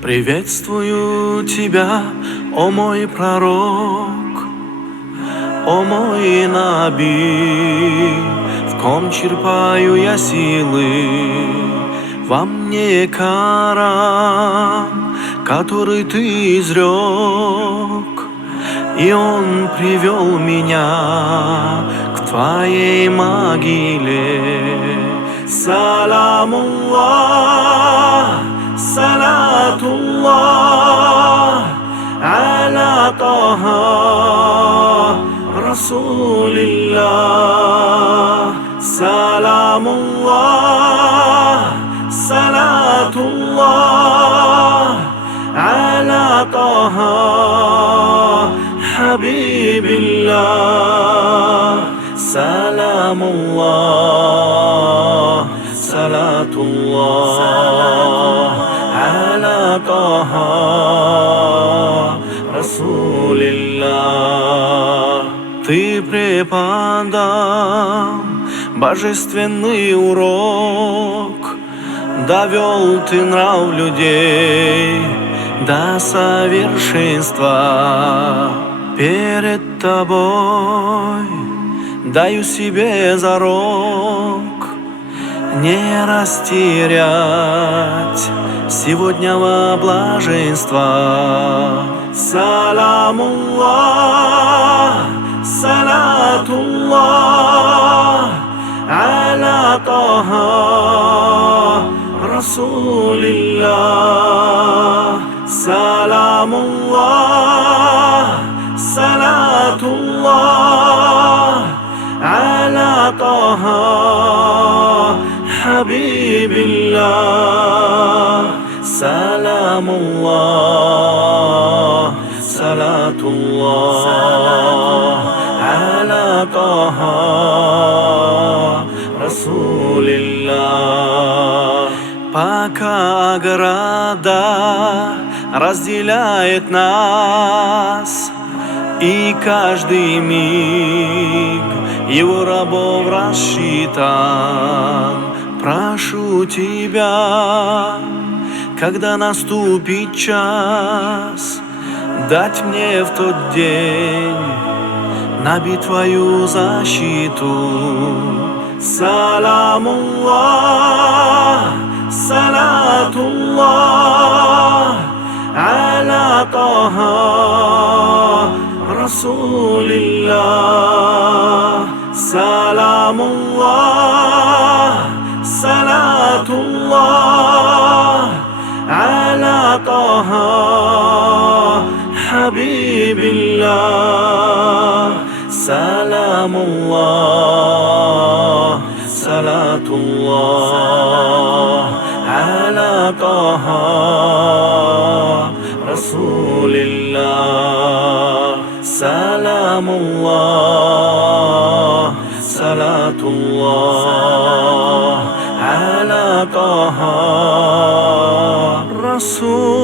Приветствую тебя, о мой пророк, о мой наби, в ком черпаю я силы, во мне Коран, который ты изрек, и он привел меня к твоей могиле. Саламуллах, салатуллах, аля Таха Расулиллах. Саламуллах, салатуллах, аля Таха Хабибилlah. Саламуллах, салатуллах, аля Таха Расулиллах. Ты преподал божественный урок, довел ты нрав людей до совершенства. Перед тобой даю себе зарок не растерять сегодняшнего блаженства. Саламуллах, салатуллах, аля Таха Расулиллах. Саламуллах, салатуллах, аля Таха Хабибилlah. Саламуллах, салатуллах, аля Таха Расулиллах. Пока ограда разделяет нас, и каждый миг его рабов рассчитан, прошу тебя, когда наступит час, дать мне в тот день набить твою защиту. Саламуллах, салатуллах, аля Таха Расулиллах. Саламуллах, салатуллах, аля Таха Хабибилlah. Саламуллах, салатуллах, аля Таха Расулиллах. Саламуллах, салатуллах, аля Таха Расулиллах.